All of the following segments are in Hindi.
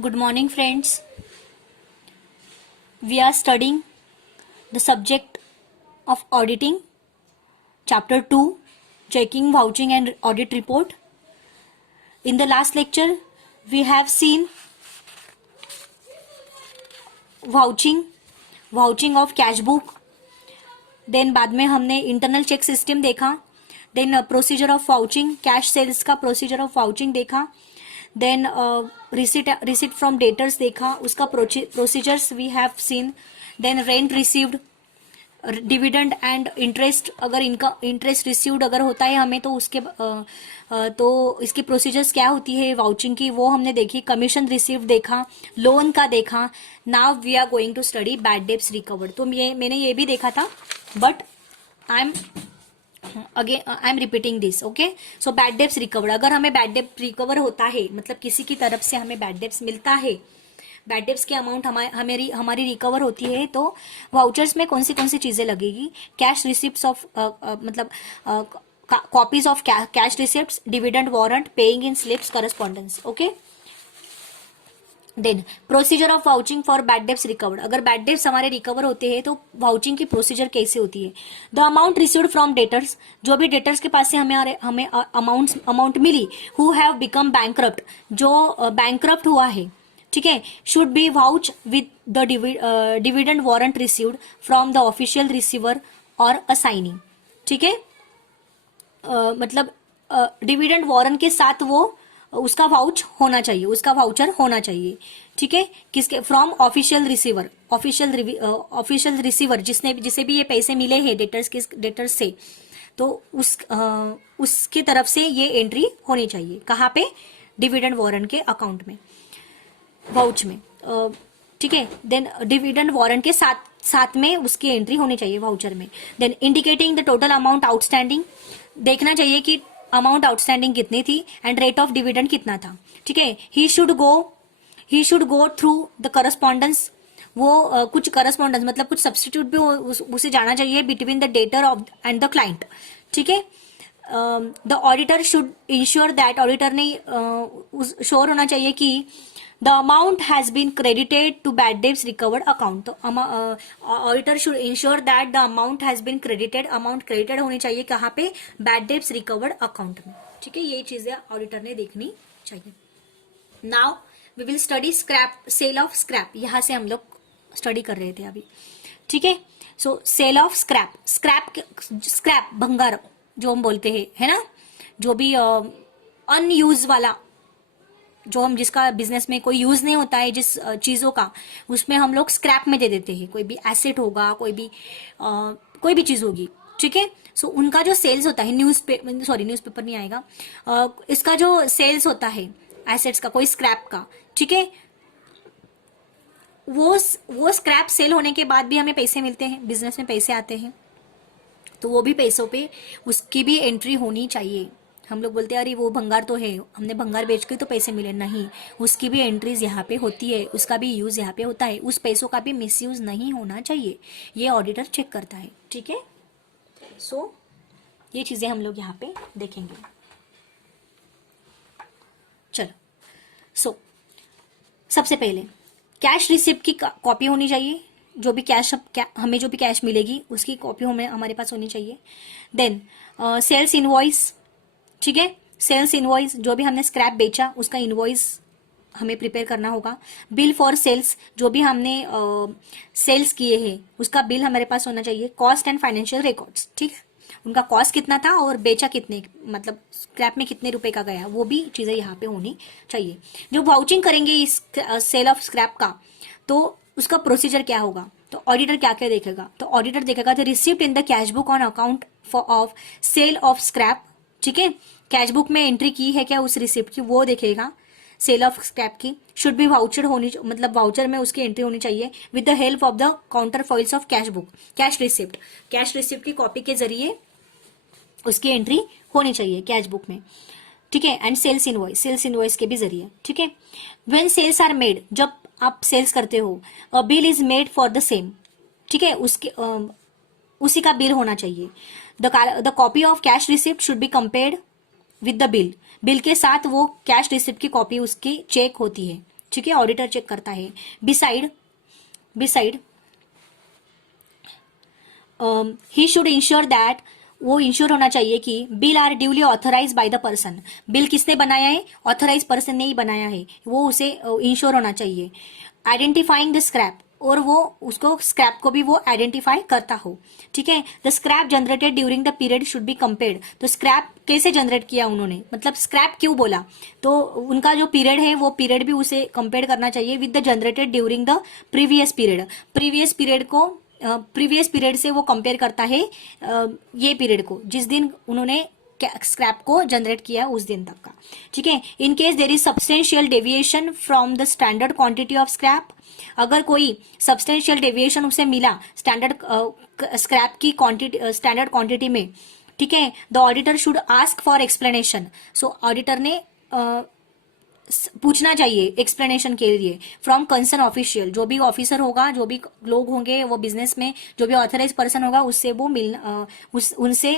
Good morning, friends. We are studying the subject of auditing, chapter 2, checking, vouching, and audit report. In the last lecture, we have seen vouching of cash book. Then बाद में हमने इंटरनल चेक सिस्टम देखा. Then procedure of vouching, cash sales का प्रोसीजर ऑफ वाउचिंग देखा. देन रिसिट फ्रॉम डेटर्स देखा, उसका procedures we have seen. Then rent received, dividend and interest, अगर इनका इंटरेस्ट रिसीव्ड अगर होता है हमें तो उसके तो इसकी प्रोसीजर्स क्या होती है वाउचिंग की, वो हमने देखी. कमीशन रिसीव्ड देखा, लोन का देखा. Now we are going to study bad debts recovered. तो मैंने ये भी देखा था, but I am repeating this. Okay, so bad debts recovered, अगर हमें बैड डेब्ट रिकवर होता है, मतलब किसी की तरफ से हमें बैड डेब्ट्स मिलता है, बैड डेब्ट्स की अमाउंट हमारी रिकवर होती है, तो वाउचर्स में कौन सी चीजें लगेगी. कैश रिसिप्ट्स ऑफ मतलब copies of cash receipts, dividend warrant, paying in slips, correspondence. Okay, then procedure of vouching for bad debts recovered, अगर बैड डेब्ट्स हमारे रिकवर होते हैं तो वाउचिंग की प्रोसीजर कैसे होती है. The amount received from debtors, जो भी डेटर्स के पास से हमें amount milli, who have become bankrupt, जो बैंकरप्ट हुआ है, ठीक है, should B vouch with the dividend warrant received from the official receiver और असाइनी. ठीक है, मतलब डिविडेंड वारंट के साथ वो उसका वाउच होना चाहिए, उसका वाउचर होना चाहिए. ठीक है, किसके, फ्रॉम ऑफिशियल रिसीवर जिसे भी ये पैसे मिले हैं डेटर्स से, तो उसकी तरफ से ये एंट्री होनी चाहिए. कहाँ पे, डिविडेंड वारंट के अकाउंट में, वाउच में. ठीक है, देन डिविडेंड वारंट के साथ में उसकी एंट्री होनी चाहिए वाउचर में. Then indicating the total amount outstanding, देखना चाहिए कि अमाउंट आउटस्टैंडिंग कितनी थी एंड रेट ऑफ डिविडेंड कितना था. ठीक है, he should go through the correspondence, वो कुछ करस्पॉन्डेंस मतलब कुछ सब्सटीट्यूट भी उसे जाना चाहिए between the debtor of and the client. ठीक है, the auditor should ensure that, auditor ने श्योर होना चाहिए कि the amount has been credited to bad debts recovered account. तो auditor should ensure that the amount has been credited, amount credited होनी चाहिए कहाँ पे, बैड डेब्ट्स रिकवर्ड अकाउंट में. ठीक है, ये चीजें ऑडिटर ने देखनी चाहिए. Now we will study scrap, sale of scrap. यहां से हम लोग स्टडी कर रहे थे अभी. ठीक है, सो सेल ऑफ स्क्रैप भंगार जो हम बोलते हैं, है ना, जो भी अनयूज वाला, जो हम जिसका बिजनेस में कोई यूज नहीं होता है, जिस चीजों का, उसमें हम लोग स्क्रैप में दे देते हैं. कोई भी एसेट होगा, कोई भी चीज होगी. ठीक है, सो उनका जो सेल्स होता है, न्यूज़पेपर नहीं आएगा, इसका जो सेल्स होता है एसेट्स का, कोई स्क्रैप का, ठीक है, वो स्क्रैप सेल होने के बाद भी हमें पैसे मिलते हैं, बिजनेस में पैसे आते हैं, तो वो भी पैसों पे उसकी भी एंट्री होनी चाहिए. हम लोग बोलते हैं अरे वो भंगार तो है, हमने भंगार बेच के तो पैसे मिले, नहीं, उसकी भी एंट्रीज यहाँ पे होती है, उसका भी यूज यहाँ पे होता है, उस पैसों का भी मिसयूज नहीं होना चाहिए, ये ऑडिटर चेक करता है. ठीक है, सो ये चीजें हम लोग यहाँ पे देखेंगे. चलो, सो सबसे पहले कैश रिसिप्ट की कॉपी होनी चाहिए, जो भी हमें जो भी कैश मिलेगी उसकी कॉपी हमारे पास होनी चाहिए. देन सेल्स इनवॉइस, ठीक है, सेल्स इनवॉइस, जो भी हमने स्क्रैप बेचा उसका इनवॉइस हमें प्रिपेयर करना होगा. बिल फॉर सेल्स, जो भी हमने सेल्स किए हैं उसका बिल हमारे पास होना चाहिए. कॉस्ट एंड फाइनेंशियल रिकॉर्ड्स, ठीक है, उनका कॉस्ट कितना था और बेचा कितने, मतलब स्क्रैप में कितने रुपए का गया, वो भी चीजें यहाँ पे होनी चाहिए. जो वाउचिंग करेंगे इस सेल ऑफ स्क्रैप का, तो उसका प्रोसीजर क्या होगा, तो ऑडिटर क्या क्या देखेगा, तो ऑडिटर देखेगा the receipt in the cash book on account of sale of scrap. ठीक है, कैश बुक में एंट्री की है क्या उस रिसिप्ट की, वो देखेगा. सेल ऑफ स्क्रैप की शुड बी वाउचर होनी, मतलब वाउचर में उसकी एंट्री होनी चाहिए with the help of the counter foils of cash book. Cash receipt की कॉपी के जरिए उसकी एंट्री होनी चाहिए कैश बुक में. ठीक है, एंड सेल्स इनवॉइस के भी जरिए. ठीक है, व्हेन सेल्स आर मेड, जब आप सेल्स करते हो, a bill is made for the same. ठीक है, उसी का बिल होना चाहिए. The copy of cash receipt should be compared with the bill. Bill के साथ वो कैश रिसिप्ट की कॉपी उसकी चेक होती है. ठीक है, ऑडिटर चेक करता है। Beside he should ensure that, वो इंश्योर होना चाहिए कि bill are duly authorise by the person, bill किसने बनाया है, ऑथराइज पर्सन ने ही बनाया है, वो उसे इंश्योर होना चाहिए। आइडेंटिफाइंग द स्क्रैप, और वो उसको स्क्रैप को भी वो आइडेंटिफाई करता हो। ठीक है, the scrap generated during the period should be compared, तो स्क्रैप कैसे जनरेट किया उन्होंने, मतलब स्क्रैप क्यों बोला, तो उनका जो पीरियड है वो पीरियड भी उसे कंपेयर करना चाहिए with the generated during the previous period, previous period से वो कंपेयर करता है ये पीरियड को, जिस दिन उन्होंने स्क्रैप को जनरेट किया उस दिन तक का। ठीक है, in case there is substantial deviation from the standard quantity of scrap, अगर कोई सब्सटेंशियल डेविएशन उसे मिला स्टैंडर्ड स्क्रैप की क्वांटिटी, स्टैंडर्ड क्वांटिटी में, ठीक है, the auditor should ask for explanation, so auditor ने पूछना चाहिए एक्सप्लेनेशन के लिए फ्रॉम कंसर्न ऑफिशियल, जो भी ऑफिसर होगा, जो भी लोग होंगे वो बिजनेस में, जो भी ऑथराइज पर्सन होगा उससे वो उनसे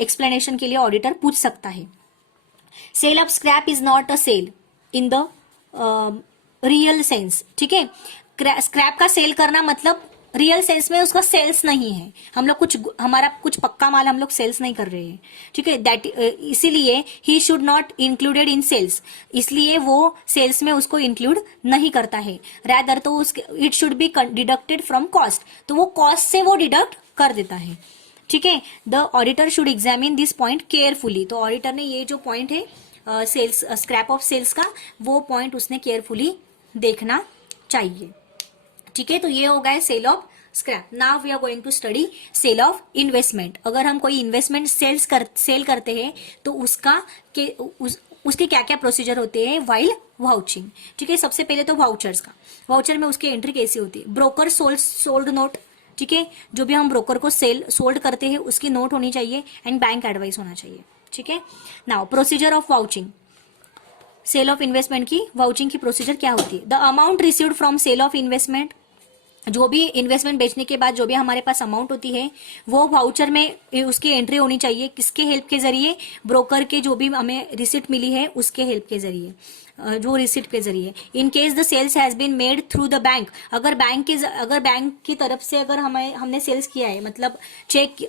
एक्सप्लेनेशन के लिए ऑडिटर पूछ सकता है। Sale of scrap is not a sale in the real sense. ठीक है, स्क्रैप का सेल करना मतलब रियल सेंस में उसका सेल्स नहीं है, हम लोग हमारा कुछ पक्का माल हम लोग सेल्स नहीं कर रहे हैं। ठीक है, दैट इसीलिए he should not included in sales, इसलिए वो सेल्स में उसको इंक्लूड नहीं करता है। रैदर तो it should be deducted from cost, तो वो कॉस्ट से वो डिडक्ट कर देता है। ठीक है, the auditor should examine this point carefully, तो ऑडिटर ने ये जो पॉइंट है सेल्स स्क्रैप ऑफ सेल्स का, वो पॉइंट उसने केयरफुली देखना चाहिए। ठीक है, तो ये हो गया sale of scrap. Now we are going to study sale of investment. अगर हम कोई इन्वेस्टमेंट सेल करते हैं तो उसके क्या क्या प्रोसीजर होते हैं वाइल वाउचिंग। ठीक है, सबसे पहले तो वाउचर्स का, वाउचर में उसकी एंट्री कैसी होती है, ब्रोकर सोल्ड नोट। ठीक है, जो भी हम ब्रोकर को सोल्ड करते हैं उसकी नोट होनी चाहिए एंड बैंक एडवाइस होना चाहिए। ठीक है, now procedure of vouching, sale of investment की वाउचिंग की प्रोसीजर क्या होती है। The amount received from sale of investment, जो भी इन्वेस्टमेंट बेचने के बाद जो भी हमारे पास अमाउंट होती है वो वाउचर में उसकी एंट्री होनी चाहिए, किसके हेल्प के जरिए, ब्रोकर के जो भी हमें रिसिप्ट मिली है उसके हेल्प के जरिए, जो रिसिप्ट के जरिए। In case the sales has been made through the bank, अगर बैंक की तरफ से अगर हमने सेल्स किया है, मतलब चेक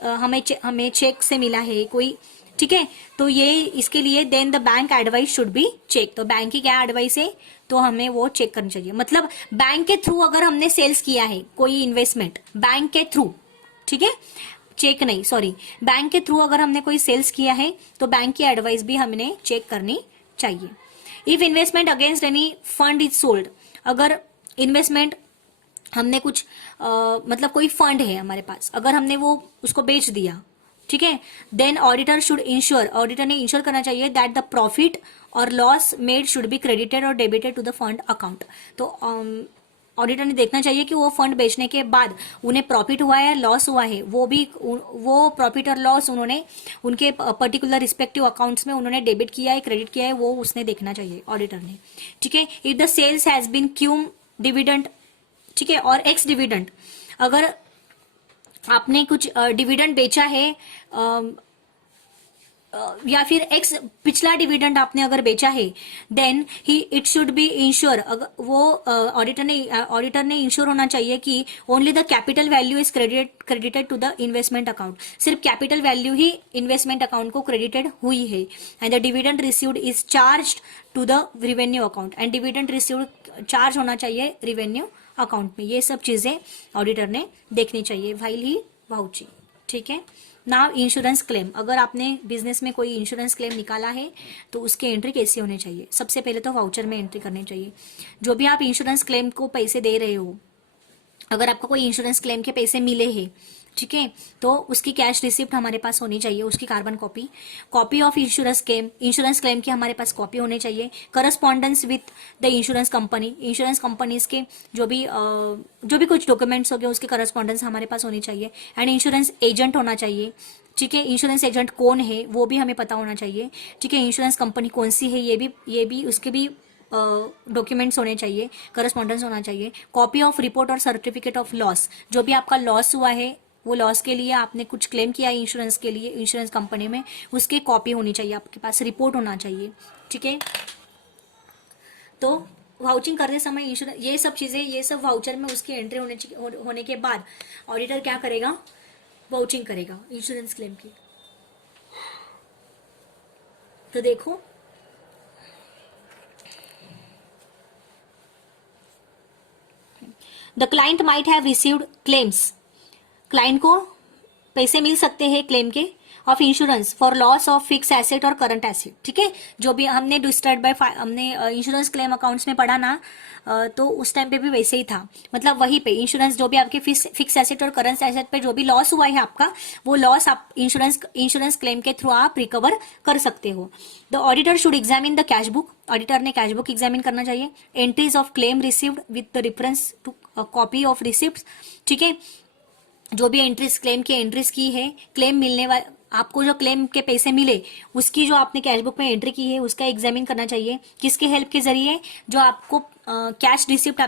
हमें चेक से मिला है कोई, ठीक है, तो ये इसके लिए then the bank advice should be check, तो बैंक की क्या एडवाइस है तो हमें वो चेक करनी चाहिए। मतलब बैंक के थ्रू अगर हमने सेल्स किया है कोई इन्वेस्टमेंट, बैंक के थ्रू, ठीक है, चेक नहीं, सॉरी, बैंक के थ्रू अगर हमने कोई सेल्स किया है तो बैंक की एडवाइस भी हमने चेक करनी चाहिए। If investment against any fund is sold, अगर इन्वेस्टमेंट हमने कुछ मतलब कोई फंड है हमारे पास, अगर हमने वो उसको बेच दिया, ठीक है, then auditor should ensure, auditor ने इंश्योर करना चाहिए दैट द प्रॉफिट और loss made should be credited और debited to the fund account. तो ऑडिटर ने देखना चाहिए कि वो फंड बेचने के बाद उन्हें प्रॉफिट हुआ है, लॉस हुआ है, वो प्रॉफिट और लॉस उन्होंने उनके पर्टिकुलर रिस्पेक्टिव अकाउंट्स में उन्होंने डेबिट किया है, क्रेडिट किया है, वो उसने देखना चाहिए ऑडिटर ने। ठीक है, if the sales has been cum dividend, ठीक है, और एक्स डिविडेंड, अगर आपने कुछ डिविडेंड बेचा है या फिर एक्स पिछला डिविडेंड आपने अगर बेचा है, then it should be ensure, वो ऑडिटर ने इंश्योर होना चाहिए कि only the capital value is credited to the investment account, सिर्फ कैपिटल वैल्यू ही इन्वेस्टमेंट अकाउंट को क्रेडिटेड हुई है, and the dividend received is charge to the revenue account, and dividend received charge होना चाहिए रिवेन्यू अकाउंट में। ये सब चीजें ऑडिटर ने देखनी चाहिए व्हाइल ही वाउचिंग। ठीक है, नाउ इंश्योरेंस क्लेम, अगर आपने बिजनेस में कोई इंश्योरेंस क्लेम निकाला है तो उसकी एंट्री कैसी होनी चाहिए। सबसे पहले तो वाउचर में एंट्री करनी चाहिए। जो भी आप इंश्योरेंस क्लेम को पैसे दे रहे हो, अगर आपको कोई इंश्योरेंस क्लेम के पैसे मिले हैं, ठीक है, तो उसकी कैश रिसिप्ट हमारे पास होनी चाहिए, उसकी carbon copy of insurance claim की हमारे पास कॉपी होनी चाहिए। Correspondence with the insurance companies के जो भी कुछ डॉक्यूमेंट्स हो गए उसके करस्पॉन्डेंस हमारे पास होनी चाहिए। एंड इंश्योरेंस एजेंट होना चाहिए। ठीक है, इंश्योरेंस एजेंट कौन है वो भी हमें पता होना चाहिए। ठीक है, इंश्योरेंस कंपनी कौन सी है ये भी उसके भी डॉक्यूमेंट्स होने चाहिए, करस्पॉन्डेंस होना चाहिए। कॉपी ऑफ रिपोर्ट और सर्टिफिकेट ऑफ लॉस, जो भी आपका लॉस हुआ है, वो लॉस के लिए आपने कुछ क्लेम किया है इंश्योरेंस के लिए इंश्योरेंस कंपनी में, उसकी कॉपी होनी चाहिए आपके पास, रिपोर्ट होना चाहिए। ठीक है, तो वाउचिंग करते समय इंश्योरेंस, ये सब चीजें, ये सब वाउचर में उसकी एंट्री होने के बाद ऑडिटर क्या करेगा, वाउचिंग करेगा इंश्योरेंस क्लेम की। तो देखो the client might have received claims, client को पैसे मिल सकते हैं क्लेम के of insurance for loss of fix asset और करंट एसेट। ठीक है, जो भी हमने डिस्टर्ब बाय हमने इंश्योरेंस क्लेम अकाउंट्स में पढ़ा ना, तो उस टाइम पे भी वैसे ही था। मतलब वहीं पे इंश्योरेंस जो भी आपके फिक्स एसेट और करंट एसेट पे जो भी लॉस हुआ है आपका, वो लॉस आप इंश्योरेंस क्लेम के थ्रू आप रिकवर कर सकते हो। The auditor should examine the cash book, auditor ने कैश बुक एग्जामिन करना चाहिए। Entries of claim received with the reference to copy of receipt. ठीक है, जो भी एंट्रीज क्लेम की एंट्रीज की है, क्लेम मिलने वाले आपको जो क्लेम के पैसे मिले उसकी जो आपने कैश बुक में एंट्री की है उसका एग्जामिन करना चाहिए। किसके हेल्प के जरिए, जो आपको कैश रिसिप्ट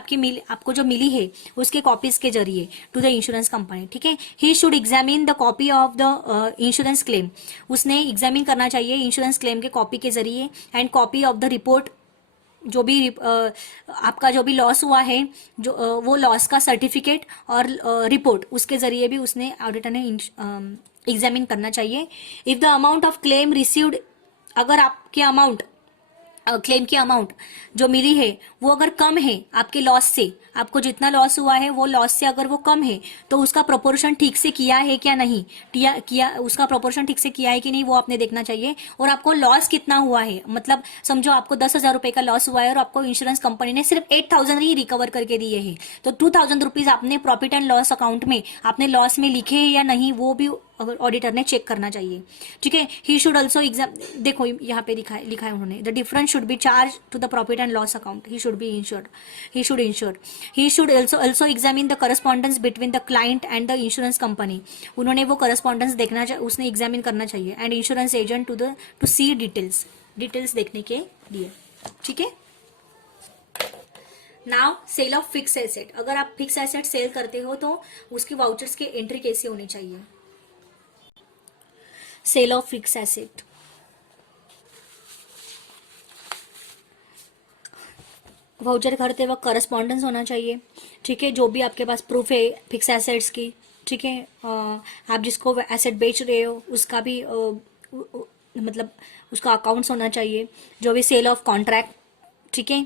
आपको जो मिली है उसके कॉपीज के जरिए टू द इंश्योरेंस कंपनी। ठीक है, he should examine the copy of the insurance claim, उसने एग्जामिन करना चाहिए इंश्योरेंस क्लेम के कॉपी के जरिए। And copy of the report, जो भी आपका जो भी लॉस हुआ है, जो वो लॉस का सर्टिफिकेट और रिपोर्ट उसके जरिए भी उसने ऑडिटर ने एग्जामिन करना चाहिए। If the amount of claim received, अगर आपके अमाउंट क्लेम की अमाउंट जो मिली है वो अगर कम है आपके लॉस से, आपको जितना लॉस हुआ है वो लॉस से अगर वो कम है, तो उसका प्रोपोर्शन ठीक से किया है क्या नहीं, किया उसका प्रोपोर्शन ठीक से किया है कि नहीं वो आपने देखना चाहिए। और आपको लॉस कितना हुआ है, मतलब समझो आपको 10,000 रुपए का लॉस हुआ है और आपको इंश्योरेंस कंपनी ने सिर्फ 8,000 ही रिकवर करके दिए हैं, तो 2,000 रुपीज आपने प्रॉफिट एंड लॉस अकाउंट में आपने लॉस में लिखे हैं या नहीं, वो भी ऑडिटर ने चेक करना चाहिए। ठीक है, ही शुड ऑल्सो एग्जाम, देखो यहाँ पे लिखा है उन्होंने, the difference should be charge to the profit and loss account, he should be insured, he should also examine the correspondence between the client and the insurance company, उन्होंने वो करस्पॉन्डेंस देखना उसने एग्जामिन करना चाहिए। And insurance agent to see details देखने के लिए। ठीक है, now sale of fix asset, अगर आप फिक्स एसेट सेल करते हो तो उसकी वाउचर्स की एंट्री कैसे होनी चाहिए। Sale of fix asset, voucher करते वक्त करस्पॉन्डेंस होना चाहिए। ठीक है, जो भी आपके पास प्रूफ है फिक्स एसेट्स की, ठीक है, आप जिसको एसेट बेच रहे हो उसका भी मतलब उसका अकाउंट्स होना चाहिए। जो भी सेल ऑफ कॉन्ट्रैक्ट, ठीक है,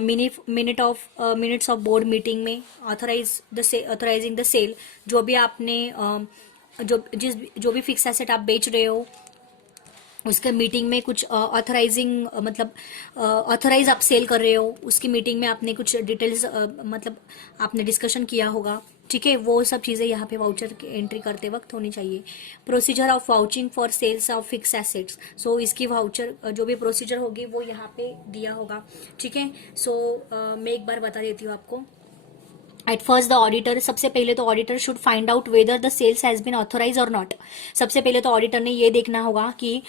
मिनट्स ऑफ बोर्ड मीटिंग में ऑथराइजिंग द सेल, जो भी आपने जो भी फिक्स एसेट आप बेच रहे हो उसके मीटिंग में कुछ ऑथराइजिंग मतलब ऑथराइज आप सेल कर रहे हो, उसकी मीटिंग में आपने कुछ डिटेल्स मतलब आपने डिस्कशन किया होगा। ठीक है, वो सब चीज़ें यहाँ पे वाउचर की एंट्री करते वक्त होनी चाहिए। Procedure of vouching for sales of fix assets, so इसकी वाउचर जो भी प्रोसीजर होगी वो यहाँ पे दिया होगा। ठीक है, सो मैं एक बार बता देती हूँ आपको। एट फर्स्ट द ऑडिटर, सबसे पहले तो auditor should find out whether the sales has been authorise और नॉट। सबसे पहले तो ऑडिटर ने ये देखना होगा कि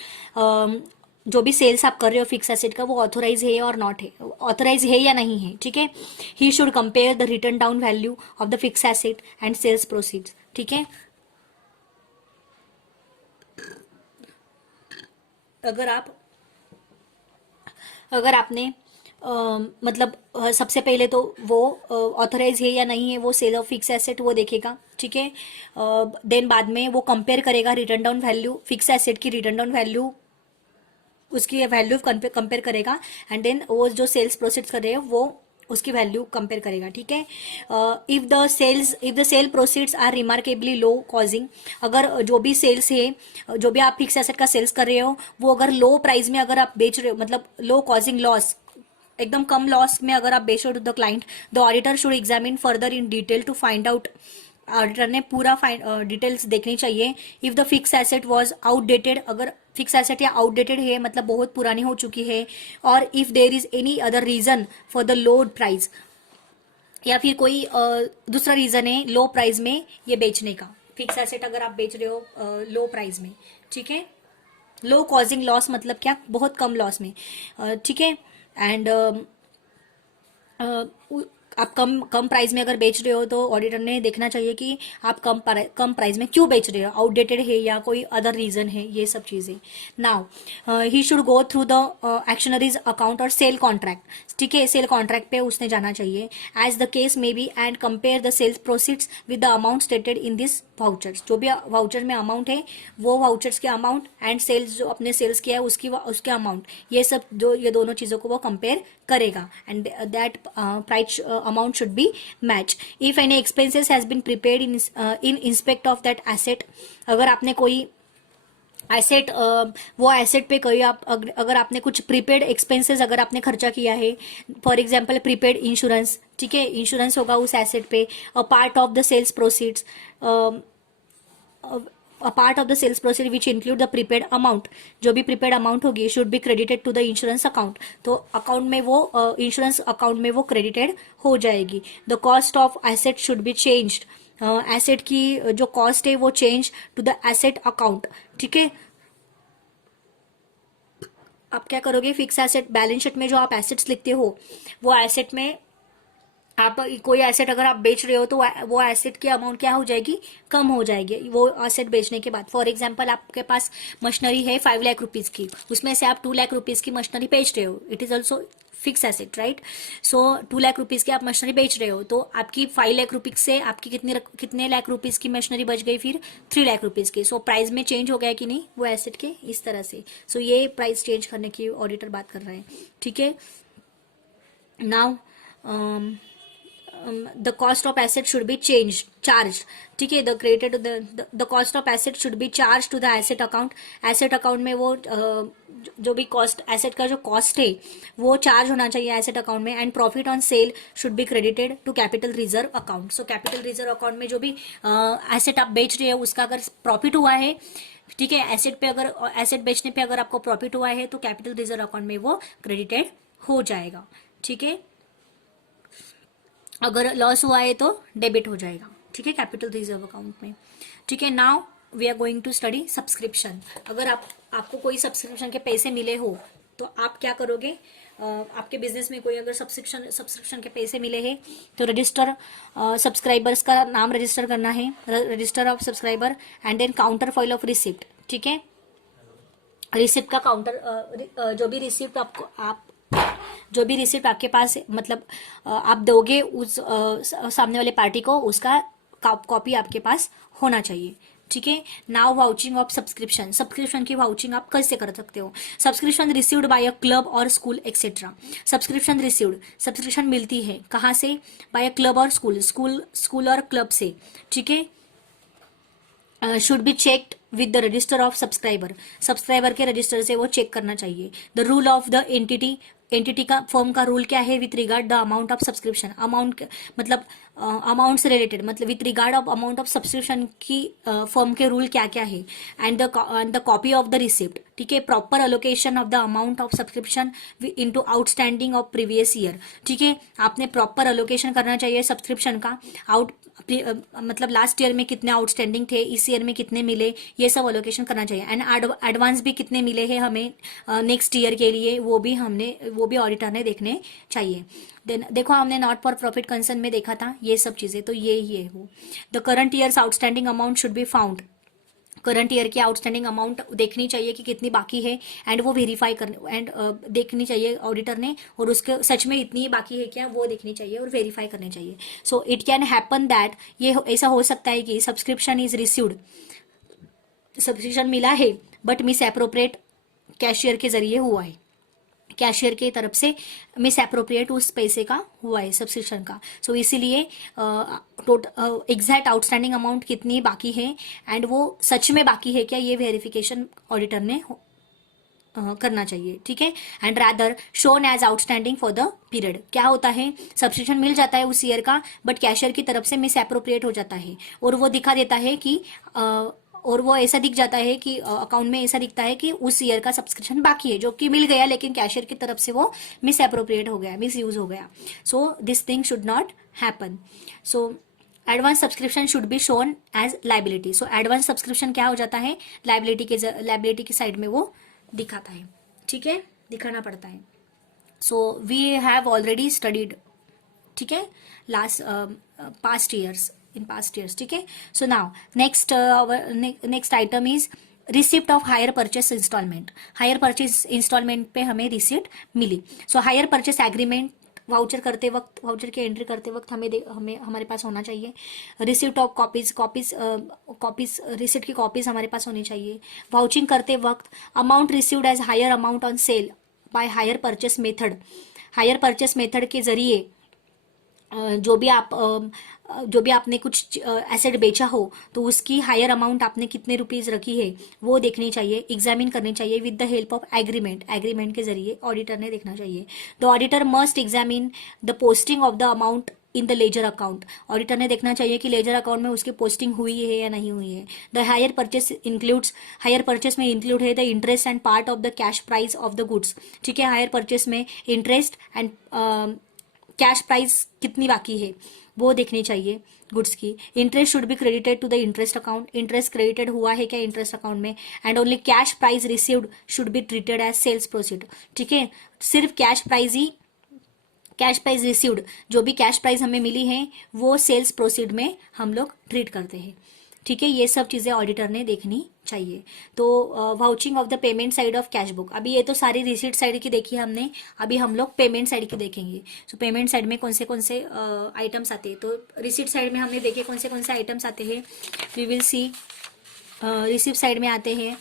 जो भी सेल्स आप कर रहे हो फिक्स एसेट का वो ऑथोराइज है और नॉट है, ऑथोराइज है या नहीं है। ठीक है, he should compare the written down value of the fix asset and sales proceeds. ठीक है, अगर आपने मतलब सबसे पहले तो वो ऑथराइज है या नहीं है वो सेल ऑफ फिक्स एसेट वो देखेगा। ठीक है, देन बाद में वो कंपेयर करेगा return down value, fix asset की रिटर्न डाउन वैल्यू, उसकी वैल्यू कंपेयर करेगा। एंड देन वो जो सेल्स प्रोसीड्स कर रहे हैं वो उसकी वैल्यू कंपेयर करेगा। ठीक है, if the sale proceeds are remarkably low causing, अगर जो भी सेल्स है, जो भी आप फिक्स एसेट का सेल्स कर रहे हो वो अगर लो प्राइस में अगर आप बेच रहे हो, मतलब लो कॉजिंग लॉस, एकदम कम लॉस में अगर आप बेच रहे हो to the client, the auditor should examine further in detail to find out, auditor ने पूरा डिटेल्स देखनी चाहिए। If the fix asset was outdated, अगर फिक्स एसेट या आउटडेटेड है मतलब बहुत पुरानी हो चुकी है, और if there is any other reason for the low price, या फिर कोई दूसरा रीजन है लो प्राइस में ये बेचने का, फिक्स एसेट अगर आप बेच रहे हो लो प्राइस में। ठीक है, लो कॉजिंग लॉस मतलब क्या, बहुत कम लॉस में। ठीक है, एंड आप कम कम प्राइस में अगर बेच रहे हो तो ऑडिटर ने देखना चाहिए कि आप कम प्राइस में क्यों बेच रहे हो, आउटडेटेड है या कोई अदर रीजन है, ये सब चीजें। Now he should go through the auctioneers account और सेल कॉन्ट्रैक्ट, ठीक है, सेल कॉन्ट्रैक्ट पे उसने जाना चाहिए as the case may be, and compare the sales proceeds with the amount stated in this vouchers. जो भी वाउचर में अमाउंट है वो वाउचर्स के अमाउंट एंड सेल्स जो अपने सेल्स किया है उसके अमाउंट, ये सब जो ये दोनों चीज़ों को वो कंपेयर करेगा and that price amount should be match. If any expenses has been prepared in inspect of that asset, अगर आपने कोई एसेट वो एसेट पे कोई आप अगर आपने कुछ प्रीपेड एक्सपेंसेस अगर आपने खर्चा किया है, फॉर एग्जांपल प्रीपेड इंश्योरेंस, ठीक है, इंश्योरेंस होगा उस एसेट पे, a part of the sales proceeds, a part of the sales proceed which include the prepaid amount, जो भी प्रीपेड अमाउंट होगी should be credited to the insurance account, तो अकाउंट में वो इंश्योरेंस अकाउंट में वो क्रेडिटेड हो जाएगी। The cost of asset should be changed, asset की जो कॉस्ट है वो change to the asset account, ठीक है। आप क्या करोगे, फिक्स एसेट बैलेंस शीट में जो आप एसेट्स लिखते हो वो एसेट में आप कोई एसेट अगर आप बेच रहे हो तो वो एसेट की अमाउंट क्या हो जाएगी, कम हो जाएगी वो एसेट बेचने के बाद। फॉर एग्जांपल आपके पास मशीनरी है 5 लाख रुपीज़ की, उसमें से आप 2 लाख रुपीज़ की मशीनरी बेच रहे हो, it is also fix asset, right. So 2 lakh rupees की आप मशीनरी बेच रहे हो तो आपकी 5 लाख रुपीज़ से आपकी कितने लाख रुपीज़ की मशीनरी बच गई, फिर 3 लाख रुपीज़ की। सो प्राइस में चेंज हो गया कि नहीं वो एसेट के, इस तरह से। सो ये प्राइस चेंज करने की ऑडिटर बात कर रहे हैं, ठीक है। Now the cost of asset should be charged, ठीक है, the created the cost of asset should be charged to the asset account, asset account में वो जो भी कॉस्ट एसेट का जो कॉस्ट है वो चार्ज होना चाहिए एसेट अकाउंट में, and profit on sale should be credited to capital reserve account. So capital reserve account में जो भी एसेट आप बेच रहे हो उसका अगर प्रॉफिट हुआ है, ठीक है, एसेट पे अगर एसेट बेचने पे अगर आपको प्रॉफिट हुआ है तो कैपिटल रिजर्व अकाउंट में वो क्रेडिटेड हो जाएगा, ठीक है। अगर लॉस हुआ है तो डेबिट हो जाएगा, ठीक है, कैपिटल रिजर्व अकाउंट में, ठीक है। Now we are going to study subscription. अगर आपको कोई सब्सक्रिप्शन के पैसे मिले हो तो आप क्या करोगे, आपके बिजनेस में कोई अगर सब्सक्रिप्शन के पैसे मिले हैं तो रजिस्टर सब्सक्राइबर्स का नाम रजिस्टर करना है, register of subscriber, and then counterfoil of receipt, ठीक है। रिसिप्ट का काउंटर जो भी रिसिप्ट जो भी रिसिप्ट आपके पास मतलब आप दोगे उस सामने वाले पार्टी को, उसका कॉपी आपके पास होना चाहिए, ठीक है। Now vouching of subscription, subscription की वाउचिंग आप कैसे कर सकते हो। Subscription received by a club और school etcetera, subscription received, subscription मिलती है कहाँ से, बाय अ क्लब और स्कूल और क्लब से, ठीक है। Should be checked with the register of subscriber, subscriber के रजिस्टर से वो चेक करना चाहिए। The rule of the entity का फर्म का रूल क्या है with regard the amount of subscription, amount मतलब अमाउंट से रिलेटेड, मतलब with regard of amount of subscription की फर्म के रूल क्या क्या है, and the copy of the receipt, ठीक है। Proper allocation of the amount of subscription into outstanding of previous year, ठीक है, आपने प्रॉपर अलोकेशन करना चाहिए सब्सक्रिप्शन का, मतलब लास्ट ईयर में कितने आउटस्टैंडिंग थे, इस ईयर में कितने मिले, ये सब अलोकेशन करना चाहिए, एंड एडवांस भी कितने मिले हैं हमें नेक्स्ट ईयर के लिए, वो भी ऑडिटर ने देखने चाहिए। देन देखो हमने नॉट फॉर प्रॉफिट कंसर्न में देखा था ये सब चीजें, तो ये ही है वो। The current years outstanding amount should be found, current year की आउटस्टैंडिंग अमाउंट देखनी चाहिए कि कितनी बाकी है, एंड वो वेरीफाई करने एंड देखनी चाहिए ऑडिटर ने, और उसके सच में इतनी बाकी है क्या वो देखनी चाहिए और वेरीफाई करनी चाहिए। So it can happen that, ये ऐसा हो सकता है कि सब्सक्रिप्शन इज रिसीव्ड, सब्सक्रिप्शन मिला है बट मिस अप्रोप्रिएट कैशियर के जरिए हुआ है, कैशियर की तरफ से मिस अप्रोप्रिएट उस पैसे का हुआ है सब्सक्रिप्शन का। सो इसीलिए एग्जैक्ट आउटस्टैंडिंग अमाउंट कितनी बाकी है एंड वो सच में बाकी है क्या, ये वेरिफिकेशन ऑडिटर ने करना चाहिए, ठीक है। And rather shown as outstanding for the period, क्या होता है सब्सक्रिप्शन मिल जाता है उस ईयर का बट कैशियर की तरफ से मिस अप्रोप्रिएट हो जाता है, और वो दिखा देता है कि और वो ऐसा दिख जाता है कि अकाउंट में ऐसा दिखता है कि उस ईयर का सब्सक्रिप्शन बाकी है जो कि मिल गया, लेकिन कैशियर की तरफ से वो मिस अप्रोप्रिएट हो गया, मिस यूज हो गया। So this thing should not happen. So advance subscription should be shown as liability, so advance subscription क्या हो जाता है, लाइबिलिटी की साइड में वो दिखाता है, ठीक है, दिखाना पड़ता है। So we have already studied, ठीक है, last past years, in past years, ठीक है। So now next item is receipt of hire purchase instalment. Hire purchase instalment पे हमें रिसिप्ट मिली। So hire purchase agreement voucher करते वक्त, वाउचर की एंट्री करते वक्त हमें हमारे पास होना चाहिए रिसिप्ट ऑफ कॉपीज रिसिप्ट की कॉपीज हमारे पास होनी चाहिए। वाउचिंग करते वक्त amount received as hire amount on sale by hire purchase method. Hire purchase method के जरिए जो भी आपने कुछ एसेट बेचा हो तो उसकी हायर अमाउंट आपने कितने रुपीज रखी है वो देखनी चाहिए, एग्जामिन करनी चाहिए with the help of agreement. Agreement के जरिए ऑडिटर ने देखना चाहिए। The auditor must examine the posting of the amount in the ledger account. Auditor ने देखना चाहिए कि लेजर अकाउंट में उसकी पोस्टिंग हुई है या नहीं हुई है। The hire purchase includes, hire purchase में इंक्लूड है the interest and part of the cash price of the goods. ठीक है, हायर परचेस में इंटरेस्ट एंड कैश प्राइस कितनी बाकी है वो देखनी चाहिए गुड्स की। Interest should be credited to the interest account. Interest credited हुआ है क्या इंटरेस्ट अकाउंट में। And only cash price received should be treated as sales proceed. ठीक है, सिर्फ कैश प्राइस रिसीव्ड, जो भी कैश प्राइस हमें मिली है वो सेल्स प्रोसीड में हम लोग ट्रीट करते हैं। ठीक है, ये सब चीज़ें ऑडिटर ने देखनी चाहिए। तो vouching of the payment side of cash book, अभी ये तो सारी रिसीट साइड की देखी हमने, अभी हम लोग पेमेंट साइड की देखेंगे। सो पेमेंट साइड में कौन से आइटम्स आते हैं, तो रिसीट साइड में हमने देखे कौन से आइटम्स आते हैं। We will see receipt side में आते हैं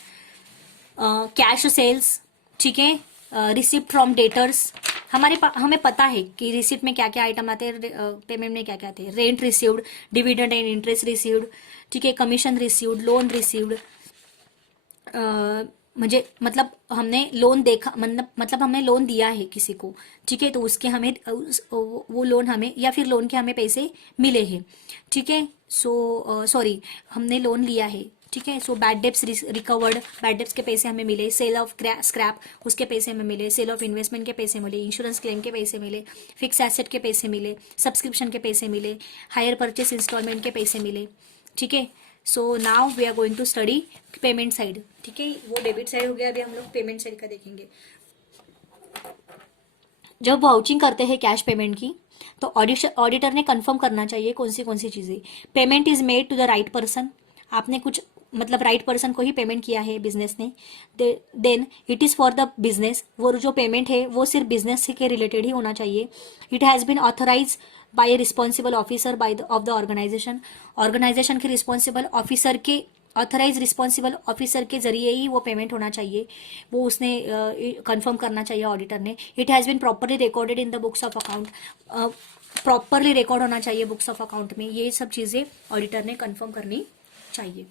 कैश सेल्स, ठीक है, रिसिप्ट फ्रॉम डेटर्स। हमें पता है कि रिसिप्ट में क्या क्या आइटम आते हैं, पेमेंट में क्या क्या आते हैं। Rent received, dividend and interest received, ठीक है, कमीशन रिसीव्ड, लोन रिसीव्ड। मुझे मतलब हमने लोन देखा, मतलब हमने लोन दिया है किसी को, ठीक है, तो उसके हमें वो लोन हमें या फिर लोन के हमें पैसे मिले हैं। ठीक है, सो सॉरी हमने लोन लिया है, ठीक है। सो bad debts recovered, bad debts के पैसे हमें मिले। सेल ऑफ स्क्रैप उसके पैसे हमें मिले। सेल ऑफ इन्वेस्टमेंट के पैसे मिले। इंश्योरेंस क्लेम के पैसे मिले। फिक्स एसेट के पैसे मिले। सब्सक्रिप्शन के पैसे मिले। हायर परचेस इंस्टॉलमेंट के पैसे मिले। ठीक है, so now we are going to study payment side. ठीक है, वो डेबिट साइड हो गया, अभी हम लोग पेमेंट साइड का देखेंगे। जब वाउचिंग करते हैं कैश पेमेंट की तो ऑडिटर ने कंफर्म करना चाहिए कौन सी चीजें। Payment is made to the right person, आपने कुछ मतलब राइट पर्सन को ही पेमेंट किया है बिजनेस ने। Then it is for the business, वो जो पेमेंट है वो सिर्फ बिजनेस के रिलेटेड ही होना चाहिए। It has been authorise by a responsible officer of the organisation, organisation के रिस्पॉन्सिबल ऑफिसर के, ऑथराइज रिस्पॉन्सिबल ऑफिसर के जरिए ही वो पेमेंट होना चाहिए, वो उसने कंफर्म करना चाहिए ऑडिटर ने। It has been properly recorded in the books of account, properly record होना चाहिए बुक्स ऑफ अकाउंट में। ये सब चीज़ें ऑडिटर ने कंफर्म करनी चाहिए।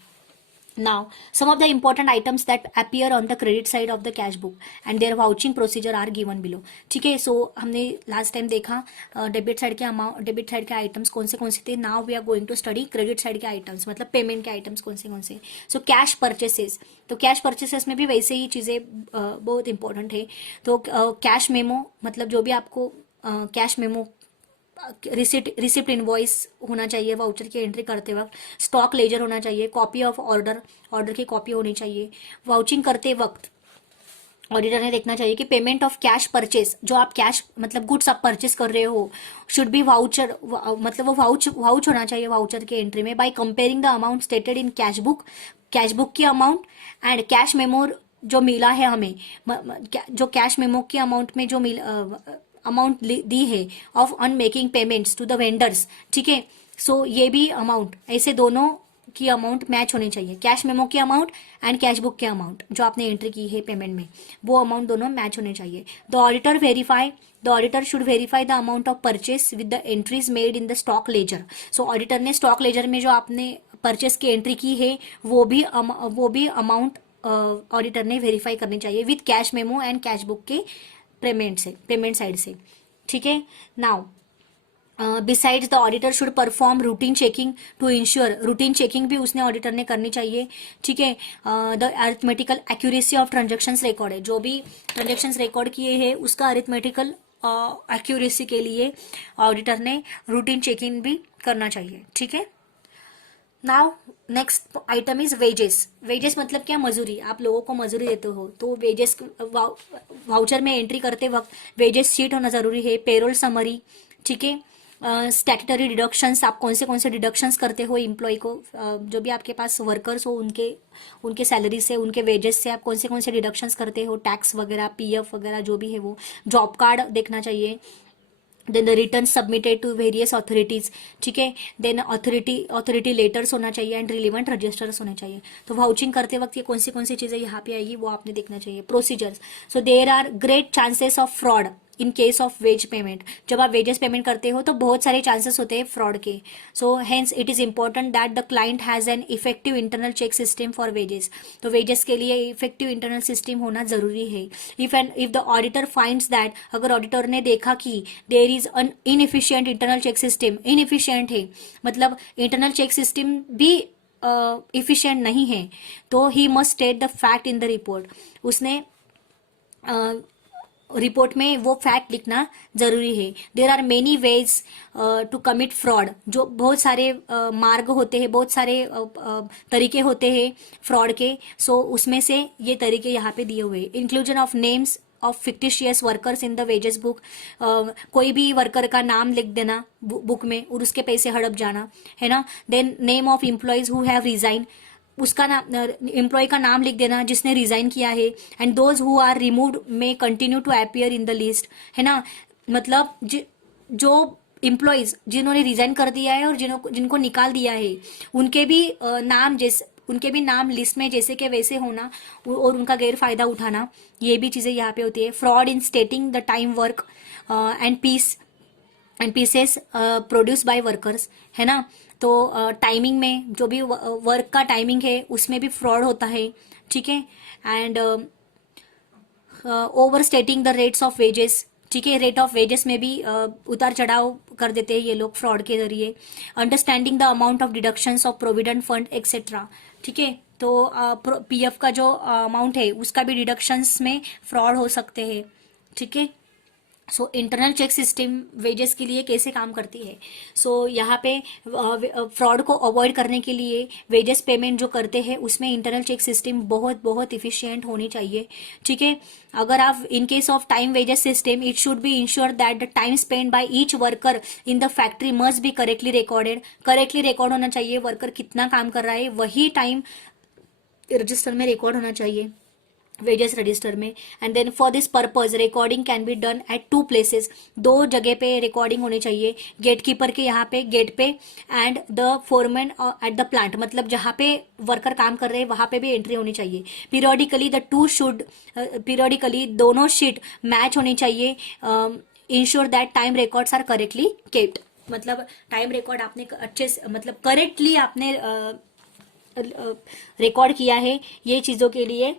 Now, some of the important items that appear on the credit side of the cash book and their vouching procedure are given below. ठीक है, सो हमने लास्ट टाइम देखा डेबिट साइड के अमाउंट, डेबिट साइड के आइटम्स कौन से थे। Now we are going to study credit side के आइटम्स, मतलब पेमेंट के आइटम्स कौन से। सो कैश परचेसेस, तो कैश परचेसेस में भी वैसे ही चीज़ें बहुत इंपॉर्टेंट है। तो कैश मेमो, मतलब जो भी आपको कैश मेमो, रिसिप्ट इनवॉइस होना चाहिए वाउचर की एंट्री करते वक्त। स्टॉक लेजर होना चाहिए। कॉपी ऑफ ऑर्डर की कॉपी होनी चाहिए। वाउचिंग करते वक्त ऑडिटर ने देखना चाहिए कि पेमेंट ऑफ कैश परचेस, जो आप कैश मतलब गुड्स आप परचेस कर रहे हो, शुड बी वाउचर, मतलब वो वाउच होना चाहिए वाउचर की एंट्री में by comparing the amount stated in cash book की अमाउंट एंड कैश मेमो जो मिला है हमें, जो कैश मेमो की अमाउंट में जो अमाउंट दी है of on making payments to the vendors. ठीक है, सो ये भी अमाउंट, ऐसे दोनों की अमाउंट मैच होनी चाहिए। कैश मेमो की अमाउंट एंड कैश बुक की अमाउंट जो आपने एंट्री की है पेमेंट में, वो अमाउंट दोनों मैच होने चाहिए। The auditor should verify the amount of purchase with the entries made in the stock ledger. So auditor ने स्टॉक लेजर में जो आपने परचेस की एंट्री की है वो भी अमाउंट ऑडिटर ने वेरीफाई करनी चाहिए with cash memo and cash book के पेमेंट साइड से। ठीक है, now besides the auditor should perform routine checking to ensure, routine checking भी उसने ऑडिटर ने करनी चाहिए। ठीक है, the arithmetical accuracy of transactions record है, जो भी ट्रांजेक्शन्स रिकॉर्ड किए हैं उसका अरिथमेटिकल एक्यूरेसी के लिए ऑडिटर ने रूटीन चेकिंग भी करना चाहिए। ठीक है, now next item is wages. Wages मतलब क्या, मजूरी, आप लोगों को मजूरी देते हो तो वेजेस वाउचर में एंट्री करते वक्त वेजेस शीट होना जरूरी है। पेरोल समरी, ठीक है, स्टैट्यूटरी डिडक्शंस, आप कौन से डिडक्शंस करते हो एम्प्लॉय को, जो भी आपके पास वर्कर्स हो उनके उनके सैलरी से, उनके वेजेस से आप कौन से डिडक्शंस करते हो, टैक्स वगैरह, पीएफ वगैरह जो भी है वो। जॉब कार्ड देखना चाहिए। Then the return submitted to various authorities, ठीक है। देन अथॉरिटी लेटर्स होना चाहिए एंड रिलीवेंट रजिस्टर्स होने चाहिए। तो वाउचिंग करते वक्त ये कौन सी चीज़ें यहाँ पे आएगी वो आपने देखना चाहिए। Procedures, so there are great chances of fraud in case of wage payment. जब आप वेजेस पेमेंट करते हो तो बहुत सारे चांसेस होते हैं फ्रॉड के। So hence it is important that the client has an effective internal check system for wages. तो वेजेस के लिए इफेक्टिव इंटरनल सिस्टम होना जरूरी है। If the auditor finds that, अगर ऑडिटर ने देखा कि there is an inefficient internal check system, inefficient है मतलब इंटरनल चेक सिस्टम भी इफिशिएंट नहीं है, तो he must state the fact in the report. उसने रिपोर्ट में वो फैक्ट लिखना जरूरी है। There are many ways to commit fraud, जो बहुत सारे मार्ग होते हैं, बहुत सारे तरीके होते हैं फ्रॉड के। सो उसमें से ये तरीके यहाँ पे दिए हुए हैं। Inclusion of names of fictitious workers in the wages book, कोई भी वर्कर का नाम लिख देना बुक में और उसके पैसे हड़प जाना, है ना। Then name of employees who have resign, उसका नाम, एम्प्लॉय का नाम लिख देना जिसने रिजाइन किया है। And those who are removed may continue to appear in the list, है ना। मतलब जो एम्प्लॉयज जिन्होंने रिजाइन कर दिया है और जिनको निकाल दिया है उनके भी उनके भी नाम लिस्ट में जैसे के वैसे होना और उनका गैर फायदा उठाना, ये भी चीज़ें यहाँ पे होती है। Fraud in stating the time work and pieces produce by workers, है ना। तो टाइमिंग में जो भी वर्क का टाइमिंग है उसमें भी फ्रॉड होता है, ठीक है। And over stating the rates of wages, ठीक है। रेट ऑफ वेजेस में भी उतार चढ़ाव कर देते हैं ये लोग फ्रॉड के जरिए। Understanding the amount of deductions of provident fund etcetera, ठीक है। तो पीएफ का जो अमाउंट है उसका भी डिडक्शंस में फ्रॉड हो सकते हैं, ठीक है। So internal check system wages के लिए कैसे काम करती है। सो यहाँ पे फ्रॉड को अवॉइड करने के लिए वेजेस पेमेंट जो करते हैं उसमें इंटरनल चेक सिस्टम बहुत बहुत इफिशिएंट होनी चाहिए, ठीक है। अगर आप इन case of time wages system, it should be ensure that the time spend by each worker in the factory must be correctly recorded. Correctly record होना चाहिए, वर्कर कितना काम कर रहा है वही टाइम रजिस्टर में रिकॉर्ड होना चाहिए, वेजेस रजिस्टर में। And then for this purpose recording can be done at 2 places, 2 जगह पे रिकॉर्डिंग होनी चाहिए। गेट कीपर के यहाँ पे गेट पे and the foreman at the plant, मतलब जहाँ पे वर्कर काम कर रहे हैं वहाँ पे भी एंट्री होनी चाहिए। Periodically the two should, periodically दोनों शीट मैच होनी चाहिए। Ensure that time records are correctly kept, मतलब टाइम रिकॉर्ड आपने अच्छे से मतलब करेक्टली आपने रिकॉर्ड किया है। ये चीज़ों के लिए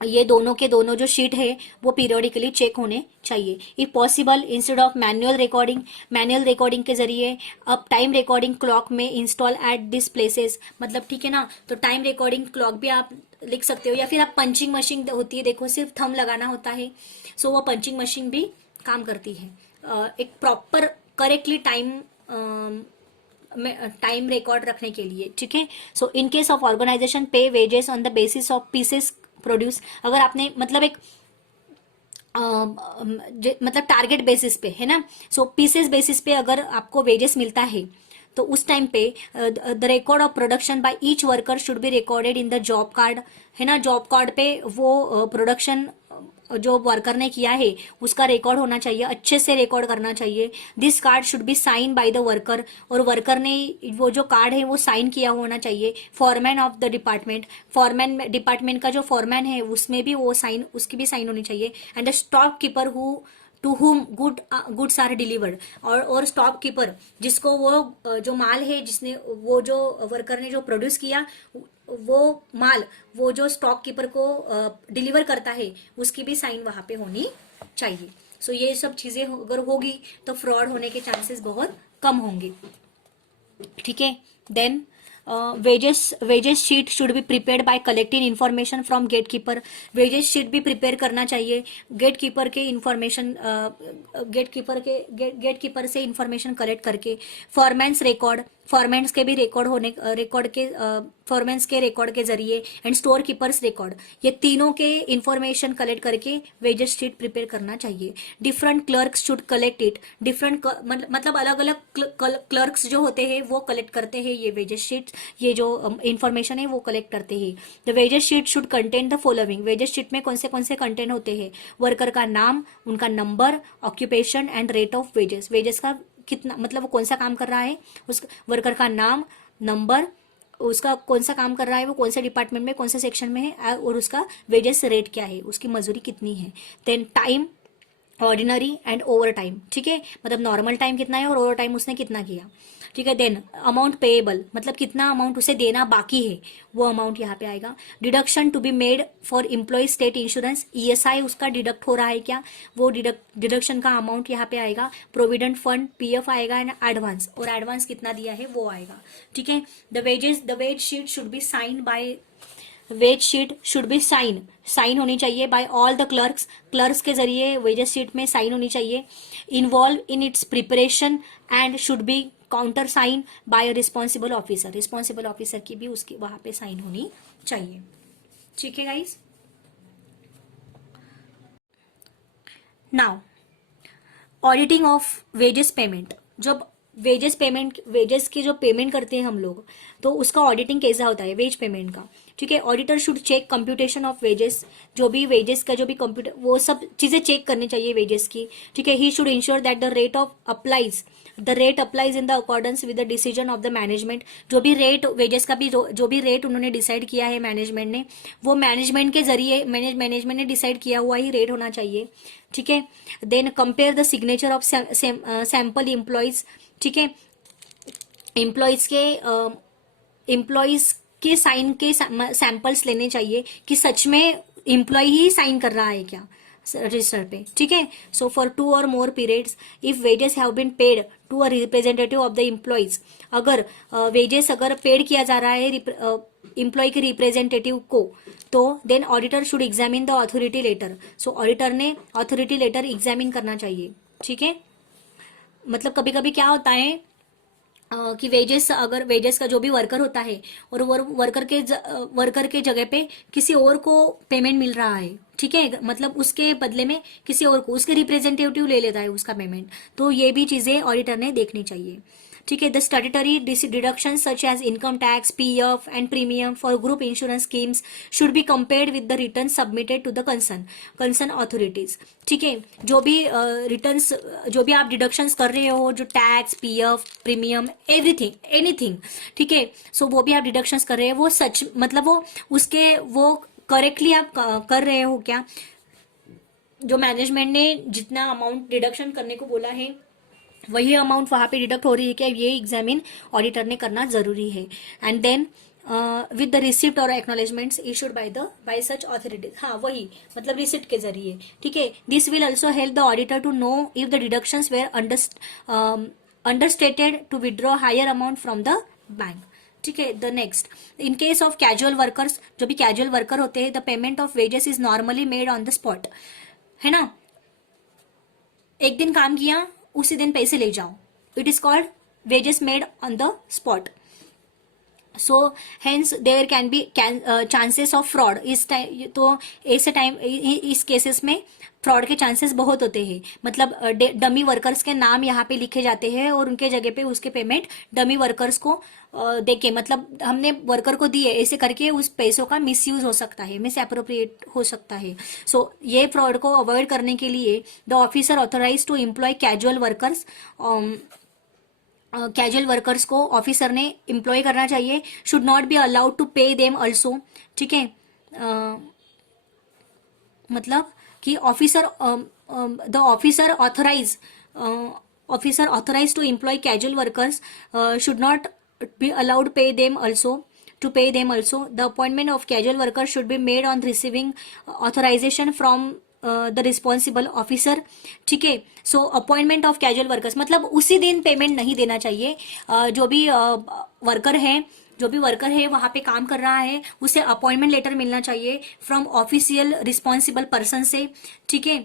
ये दोनों के दोनों जो शीट है वो पीरियडिकली चेक होने चाहिए। If possible instead of manual recording के जरिए अब टाइम रिकॉर्डिंग क्लॉक में इंस्टॉल एट दिस प्लेसेस, मतलब ठीक है ना। तो टाइम रिकॉर्डिंग क्लॉक भी आप लिख सकते हो, या फिर आप पंचिंग मशीन होती है, देखो सिर्फ थंब लगाना होता है, सो वो पंचिंग मशीन भी काम करती है। एक प्रॉपर करेक्टली टाइम रिकॉर्ड रखने के लिए, ठीक है। सो इन केस ऑफ ऑर्गेनाइजेशन पे wages on the basis of pieces produce, अगर आपने मतलब एक मतलब टारगेट बेसिस पे, है ना। सो पीसेस बेसिस पे अगर आपको वेजेस मिलता है तो उस टाइम पे the record of production by each worker should be recorded in the job card, है ना। जॉब कार्ड पे वो प्रोडक्शन जो वर्कर ने किया है उसका रिकॉर्ड होना चाहिए, अच्छे से रिकॉर्ड करना चाहिए। This card should be sign by the worker, और वर्कर ने वो जो कार्ड है वो साइन किया होना चाहिए। फॉरमैन ऑफ द डिपार्टमेंट का जो फॉरमैन है उसमें भी वो साइन, उसकी भी साइन होनी चाहिए। And the stock keeper who to whom goods are delivered, और स्टॉक कीपर जिसको वो जो माल है जिसने वो जो वर्कर ने जो प्रोड्यूस किया वो माल वो जो स्टॉक कीपर को डिलीवर करता है उसकी भी साइन वहां पे होनी चाहिए। सो ये सब चीजें अगर होगी तो फ्रॉड होने के चांसेस बहुत कम होंगे, ठीक है। Then wages sheet should be prepared by collecting information from gate keeper, wages sheet भी प्रिपेयर करना चाहिए गेट कीपर के इन्फॉर्मेशन गेट कीपर से इन्फॉर्मेशन कलेक्ट करके। फॉरमैन्स रिकॉर्ड, फॉर्मेट्स के भी रिकॉर्ड के फॉर्मेट्स के रिकॉर्ड के जरिए एंड स्टोर कीपर्स रिकॉर्ड, ये तीनों के इंफॉर्मेशन कलेक्ट करके वेजेस शीट प्रिपेयर करना चाहिए। Different clerks should collect it, different मतलब अलग अलग क्लर्क्स जो होते हैं वो कलेक्ट करते हैं ये वेजेस शीट, ये जो इंफॉर्मेशन है वो कलेक्ट करते हैं। The wages sheet should contain the following, wages sheet में कौन से कंटेंट होते हैं, वर्कर का नाम, उनका number, occupation and rate of wages, wages का कितना मतलब वो कौन सा काम कर रहा है, उस वर्कर का नाम, नंबर, उसका कौन सा काम कर रहा है, वो कौन से डिपार्टमेंट में कौन से सेक्शन में है, और उसका वेजेस रेट क्या है, उसकी मजदूरी कितनी है। Then time, ordinary and over time, ठीक है, मतलब नॉर्मल टाइम कितना है और ओवर टाइम उसने कितना किया, ठीक है। देन अमाउंट पेएबल, मतलब कितना अमाउंट उसे देना बाकी है, वो अमाउंट यहाँ पे आएगा। Deduction to be made for employee state insurance, ESI उसका डिडक्ट हो रहा है क्या, वो डिडक्शन का अमाउंट यहाँ पे आएगा। प्रोविडेंट फंड, पीएफ आएगा एंड एडवांस, और एडवांस कितना दिया है वो आएगा, ठीक है। The wage sheet should be sign by, wage sheet should be sign होनी चाहिए बाय ऑल द क्लर्क्स के जरिए वेजेस शीट में साइन होनी चाहिए। Involve in its preparation and should be counter sign by responsible officer, responsible officer की भी उसकी वहां पे साइन होनी चाहिए, ठीक है guys. Now auditing of wages payment, जब वेजेस की जो पेमेंट करते हैं हम लोग, तो उसका ऑडिटिंग कैसा होता है वेज पेमेंट का, ठीक है। Auditor should check computation of wages, जो भी वेजेस का जो भी कंप्यूटर, वो सब चीजें चेक करनी चाहिए वेजेस की, ठीक है। He should ensure that the rate applies in the accordance with the decision of the management, जो भी रेट वेजेस का भी जो भी रेट उन्होंने डिसाइड किया है मैनेजमेंट ने, वो मैनेजमेंट के जरिए मैनेजमेंट ने डिसाइड किया हुआ ही रेट होना चाहिए, ठीक है। Then compare the signature of sample employees, ठीक है, एम्प्लॉयज के साइन के सैंपल्स लेने चाहिए कि सच में एम्प्लॉय ही साइन कर रहा है क्या रजिस्टर पे, ठीक है। सो फॉर 2 और more periods if wages have been paid to a representative of the employees, अगर वेजेस अगर पेड किया जा रहा है एम्प्लॉय के रिप्रेजेंटेटिव को, तो then auditor should examine the authority letter, so auditor ने अथॉरिटी लेटर एग्जामिन करना चाहिए, ठीक है। मतलब कभी कभी क्या होता है कि अगर वेजेस का जो भी वर्कर होता है और वर्कर के जगह पे किसी और को पेमेंट मिल रहा है, ठीक है, मतलब उसके बदले में किसी और को उसके रिप्रेजेंटेटिव ले लेता है उसका पेमेंट, तो ये भी चीजें ऑडिटर ने देखनी चाहिए, ठीक है। The statutory deduction such as income tax, PF and premium for group insurance schemes should be compared with the return submitted to the concern authorities, ठीक है। जो भी रिटर्न्स जो भी आप डिडक्शंस कर रहे हो, जो tax, PF, premium, everything anything, ठीक है, सो वो भी आप डिडक्शंस कर रहे हो, वो सच मतलब वो करेक्टली आप कर रहे हो क्या, जो मैनेजमेंट ने जितना अमाउंट डिडक्शन करने को बोला है वही अमाउंट वहां पे डिडक्ट हो रही है क्या, ये एग्जामिन ऑडिटर ने करना जरूरी है। And then with the receipt और acknowledgements issued by such authorities, हाँ वही मतलब रिसिप्ट के जरिए, ठीक है। This will also help the auditor to know if the deductions were understated to withdraw higher amount from the bank, ठीक है। The next, in case of casual workers, जो भी कैजुअल वर्कर होते हैं, the payment of wages is normally made on the spot, है ना, एक दिन काम किया उसी दिन पैसे ले जाओ, it is called wages made on the spot. So hence there can be chances of fraud, इस टाइम तो ऐसे टाइम इस केसेस में फ्रॉड के चांसेस बहुत होते हैं, मतलब डमी वर्कर्स के नाम यहाँ पे लिखे जाते हैं और उनके जगह पे उसके पेमेंट डमी वर्कर्स को देके, मतलब हमने वर्कर को दिए ऐसे करके उस पैसों का मिसयूज हो सकता है, मिस अप्रोप्रिएट हो सकता है। सो ये फ्रॉड को अवॉइड करने के लिए the officer authorise to employ casual workers को ऑफिसर ने एम्प्लॉय करना चाहिए, should not be allowed to pay them also, ठीक है। मतलब कि the officer authorise to employ casual workers should not be allowed pay them also to pay them also. The appointment of casual workers should be made on receiving authorization from the responsible officer, ठीक है। सो अपॉइंटमेंट ऑफ कैजुअल वर्कर्स मतलब उसी दिन पेमेंट नहीं देना चाहिए, जो भी वर्कर है वहां पे काम कर रहा है उसे अपॉइंटमेंट लेटर मिलना चाहिए फ्रॉम ऑफिशियल रिस्पॉन्सिबल पर्सन से, ठीक है।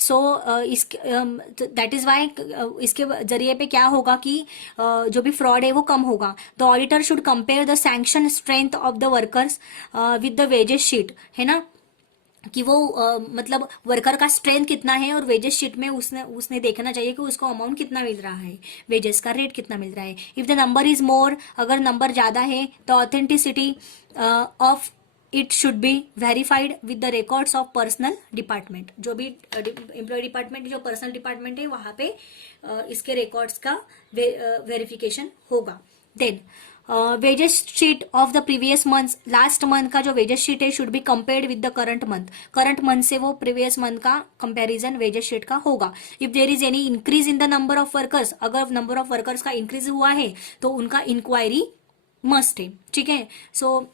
सो इस दैट इज वाई इसके जरिए पे क्या होगा कि जो भी फ्रॉड है वो कम होगा. The auditor should compare the sanction strength of the workers with the wages sheet, है ना, कि वो मतलब वर्कर का स्ट्रेंथ कितना है और वेजेस शीट में उसने उसने देखना चाहिए कि उसको अमाउंट कितना मिल रहा है, वेजेस का रेट कितना मिल रहा है. If the number is more, अगर नंबर ज़्यादा है, the authenticity of it should be verified with the records of personal department. जो भी एम्प्लॉय डिपार्टमेंट, जो पर्सनल डिपार्टमेंट है वहाँ पे इसके रिकॉर्ड्स का वेरिफिकेशन होगा. Then wages sheet of the previous month, last month का जो वेजेस शीट है should be compared with the current month. Current month से वो प्रीवियस मंथ का कंपैरिजन वेजेस शीट का होगा. If there is any increase in the number of workers, अगर नंबर ऑफ वर्कर्स का इंक्रीज हुआ है तो उनका इंक्वायरी मस्ट है. ठीक है, सो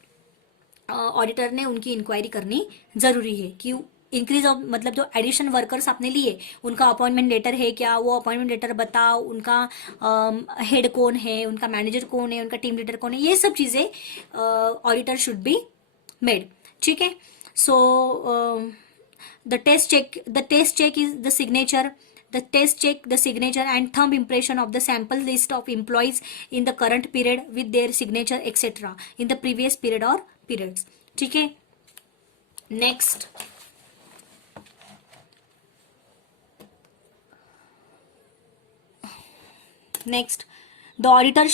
ऑडिटर ने उनकी इंक्वायरी करनी जरूरी है कि इंक्रीज ऑफ मतलब जो एडिशन वर्कर्स आपने लिए उनका अपॉइंटमेंट लेटर है क्या, वो अपॉइंटमेंट लेटर बताओ, उनका हेड कौन है, उनका मैनेजर कौन है, उनका टीम लीडर कौन है, ये सब चीज़ें ऑडिटर शुड बी मेड. ठीक है, सो the test check is the signature, the test check the signature and thumb impression of the sample list of employees in the current period with their signature etc in the previous period or periods. ठीक है, next the auditor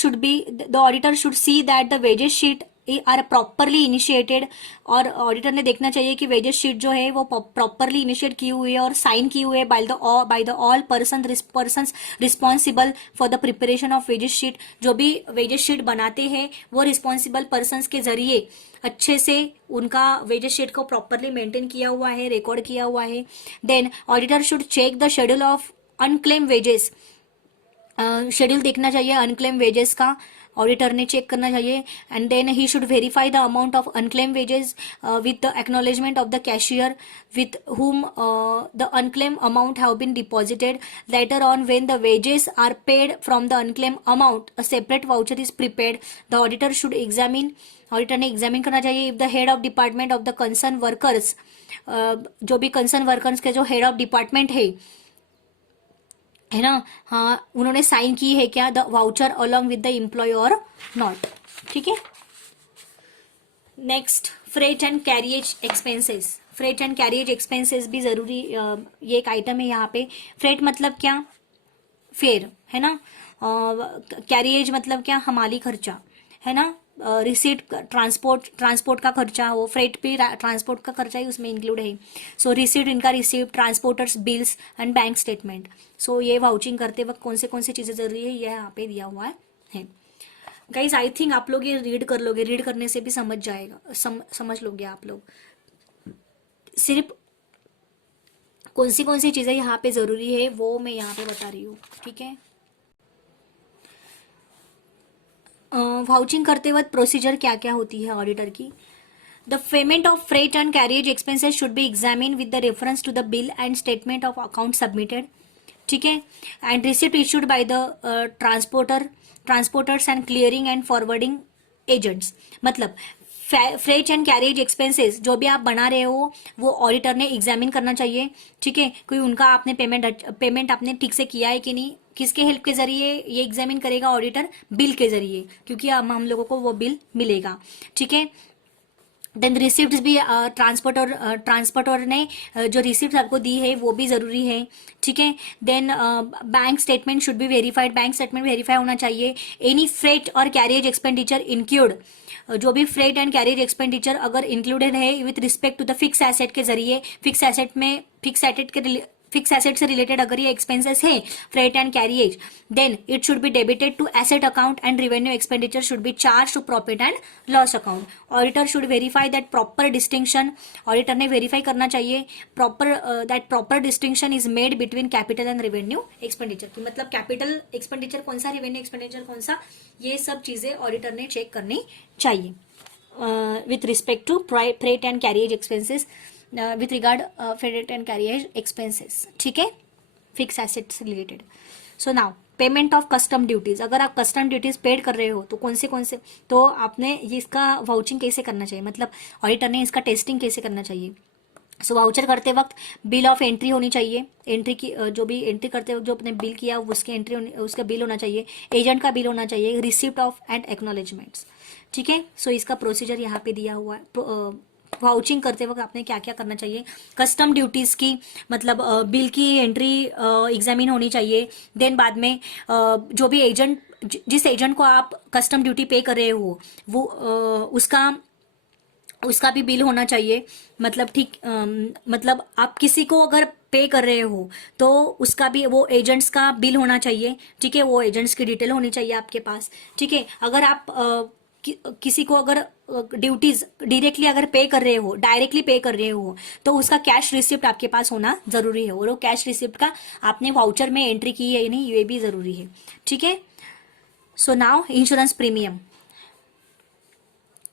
should see that the wages sheet are properly initiated. और ऑडिटर ने देखना चाहिए कि वेजेस शीट जो है वो प्रॉपरली इनिशिएट की हुई है और साइन की हुई है by the all persons responsible for the preparation of wages sheet. जो भी वेजेस शीट बनाते हैं वो रिस्पॉन्सिबल पर्सन्स के जरिए अच्छे से उनका वेजेस शीट को प्रॉपरली मेंटेन किया हुआ है, रिकॉर्ड किया हुआ है. Then auditor should check the schedule of unclaim wages. Schedule देखना चाहिए अनक्लेम वेजेस का, ऑडिटर ने चेक करना चाहिए. And then he should verify the amount of unclaim wages with the acknowledgement of the cashier with whom the unclaimed amount have been deposited. Later on, when the wages are paid from the unclaimed amount, a separate voucher is prepared. The auditor should examine, auditor ने एग्जामिन करना चाहिए if the head of department of the concern workers, जो भी कंसर्न वर्कर्स के जो हेड ऑफ डिपार्टमेंट है ना, हाँ, उन्होंने साइन की है क्या the voucher along with the employee और नॉट. ठीक है, next freight and carriage expenses. Freight and carriage expenses भी जरूरी, ये एक आइटम है यहाँ पे. फ्रेट मतलब क्या, फेयर, है ना. कैरिएज मतलब क्या, हमाली खर्चा, है ना. रिसीट ट्रांसपोर्ट का खर्चा, वो फ्रेट पे ट्रांसपोर्ट का खर्चा ही उसमें इंक्लूड है. सो रिसीट, इनका receipt, transporters bills and bank statement. So ये वाउचिंग करते वक्त कौन से चीज़ें जरूरी है ये यहाँ पे दिया हुआ है. गाइज आई थिंक आप लोग ये रीड कर लोगे, रीड करने से भी समझ जाएगा, समझ लोगे आप लोग. सिर्फ कौन सी चीज़ें यहाँ पे ज़रूरी है वो मैं यहाँ पे बता रही हूँ. ठीक है, वाउचिंग करते वक्त प्रोसीजर क्या क्या होती है ऑडिटर की. The payment of freight and carriage expenses should be examine with the reference to the bill and statement of account submitted. ठीक है, and receipt issued by the transporters and clearing and forwarding agents. मतलब फ्रेट एंड कैरिएज एक्सपेंसेस जो भी आप बना रहे हो वो ऑडिटर ने एग्जामिन करना चाहिए. ठीक है, कोई उनका आपने पेमेंट आपने ठीक से किया है कि नहीं, किसके हेल्प के जरिए ये एग्जामिन करेगा ऑडिटर, बिल के जरिए, क्योंकि हम लोगों को वो बिल मिलेगा. ठीक है, देन रिसिप्ट भी ट्रांसपोर्टर ने जो रिसिप्ट आपको दी है वो भी ज़रूरी है. ठीक है, then bank statement should be verified, bank statement verify होना चाहिए. एनी फ्रेट और कैरिएज एक्सपेंडिचर इंक्लूड, जो भी फ्रेट एंड कैरिएज एक्सपेंडिचर अगर इंक्लूडेड है with respect to the fix asset के जरिए, फिक्स एसेट से रिलेटेड अगर ये एक्सपेंसेस है freight and carriage, then it should be debited to asset account and revenue expenditure should be charge to profit and loss account. Auditor should verify that proper distinction, auditor ने वेरीफाई करना चाहिए proper distinction is made between capital and revenue expenditure की. मतलब कैपिटल एक्सपेंडिचर कौन सा, रेवेन्यू एक्सपेंडिचर कौन सा, ये सब चीजें ऑडिटर ने चेक करनी चाहिए with respect to freight and carriage expenses, with regard freight and carriage expenses. ठीक है, फिक्स एसेट से related. So now payment of custom duties, अगर आप कस्टम ड्यूटीज पेड कर रहे हो तो कौन से तो आपने इसका वाउचिंग कैसे करना चाहिए, मतलब ऑडिटर ने इसका टेस्टिंग कैसे करना चाहिए. सो वाउचर करते वक्त बिल ऑफ एंट्री होनी चाहिए, एंट्री की जो भी एंट्री करते वक्त जो अपने बिल किया उसकी एंट्री उसका बिल होना चाहिए, एजेंट का बिल होना चाहिए, रिसिप्ट ऑफ एंड एक्नॉलेजमेंट्स। ठीक है, सो इसका प्रोसीजर यहाँ पे दिया हुआ है। वाउचिंग करते वक्त आपने क्या क्या करना चाहिए, कस्टम ड्यूटीज की मतलब बिल की एंट्री एग्जामिन होनी चाहिए। देन बाद में जो भी एजेंट जिस एजेंट को आप कस्टम ड्यूटी पे कर रहे हो वो उसका उसका भी बिल होना चाहिए। मतलब ठीक मतलब आप किसी को अगर पे कर रहे हो तो उसका भी वो एजेंट्स का बिल होना चाहिए। ठीक है, वो एजेंट्स की डिटेल होनी चाहिए आपके पास। ठीक है, अगर आप किसी को अगर ड्यूटीज डायरेक्टली अगर पे कर रहे हो, डायरेक्टली पे कर रहे हो, तो उसका कैश रिसिप्ट आपके पास होना जरूरी है, और वो कैश रिसिप्ट का आपने वाउचर में एंट्री की है या नहीं ये भी जरूरी है। ठीक है, सो नाउ इंश्योरेंस प्रीमियम।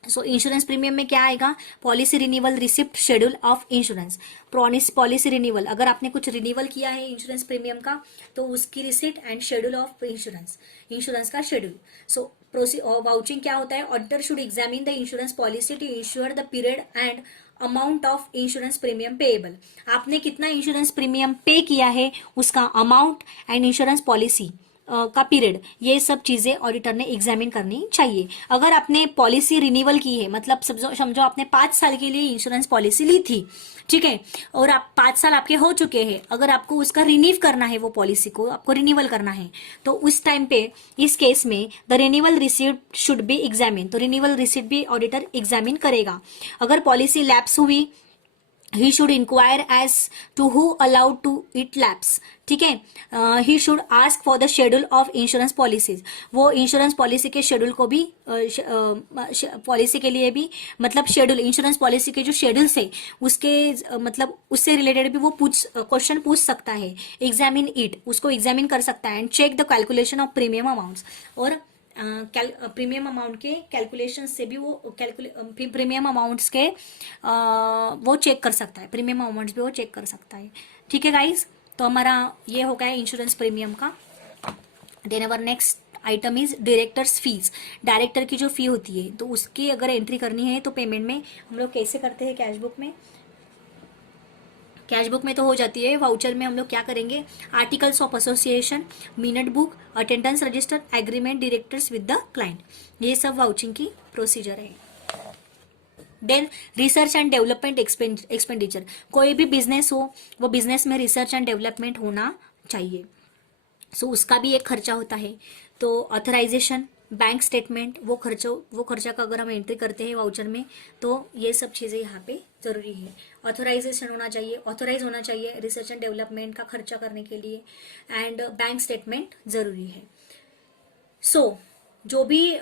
सो इंश्योरेंस प्रीमियम में क्या आएगा, policy renewal receipt schedule of insurance. Policy renewal, अगर आपने कुछ रिन्यूअल किया है इंश्योरेंस प्रीमियम का तो उसकी receipt and schedule of insurance, insurance का शेड्यूल। सो वाउचिंग क्या होता है, auditor should examine the insurance policy to ensure the period and amount of insurance premium payable. आपने कितना इंश्योरेंस प्रीमियम पे किया है, उसका अमाउंट एंड इंश्योरेंस पॉलिसी का पीरियड, ये सब चीजें ऑडिटर ने एग्जामिन करनी चाहिए। अगर आपने पॉलिसी रिन्यूअल की है, मतलब समझो आपने 5 साल के लिए इंश्योरेंस पॉलिसी ली थी, ठीक है, और आप 5 साल आपके हो चुके हैं, अगर आपको उसका रिन्यू करना है, वो पॉलिसी को आपको रिन्यूअल करना है, तो उस टाइम पे इस केस में the renewal receipt should be examine, तो रिन्यूअल रिसिप्ट भी ऑडिटर एग्जामिन करेगा। अगर पॉलिसी लैप्स हुई, he should inquire as to who allowed to it lapse। ठीक है, he should ask for the schedule of insurance policies। वो इंश्योरेंस पॉलिसी के शेड्यूल को भी पॉलिसी के लिए भी मतलब शेड्यूल, इंश्योरेंस पॉलिसी के जो शेड्यूल्स है उसके मतलब उससे रिलेटेड भी वो क्वेश्चन पूछ सकता है। एग्जामिन इट, उसको एग्जामिन कर सकता है। And check the calculation of premium amounts, और प्रीमियम अमाउंट के कैलकुलेशन से भी वो प्रीमियम अमाउंट्स के वो चेक कर सकता है, प्रीमियम अमाउंट्स भी वो चेक कर सकता है। ठीक है गाइज, तो हमारा ये हो गया इंश्योरेंस प्रीमियम का। Then our next item is directors fees. Director की जो फी होती है तो उसकी अगर एंट्री करनी है तो पेमेंट में हम लोग कैसे करते हैं, कैश बुक में, कैश बुक में तो हो जाती है, वाउचर में हम लोग क्या करेंगे, articles of association, minute book, attendance register, agreement directors with the client, ये सब वाउचिंग की प्रोसीजर है। Then research and development expenditure, कोई भी बिजनेस हो वो बिजनेस में रिसर्च एंड डेवलपमेंट होना चाहिए, सो उसका भी एक खर्चा होता है। तो ऑथराइजेशन, बैंक स्टेटमेंट, वो खर्चा का अगर हम एंट्री करते हैं वाउचर में तो ये सब चीज़ें यहाँ पे ज़रूरी है। ऑथराइजेशन होना चाहिए, ऑथराइज होना चाहिए रिसर्च एंड डेवलपमेंट का खर्चा करने के लिए, एंड बैंक स्टेटमेंट ज़रूरी है। सो जो भी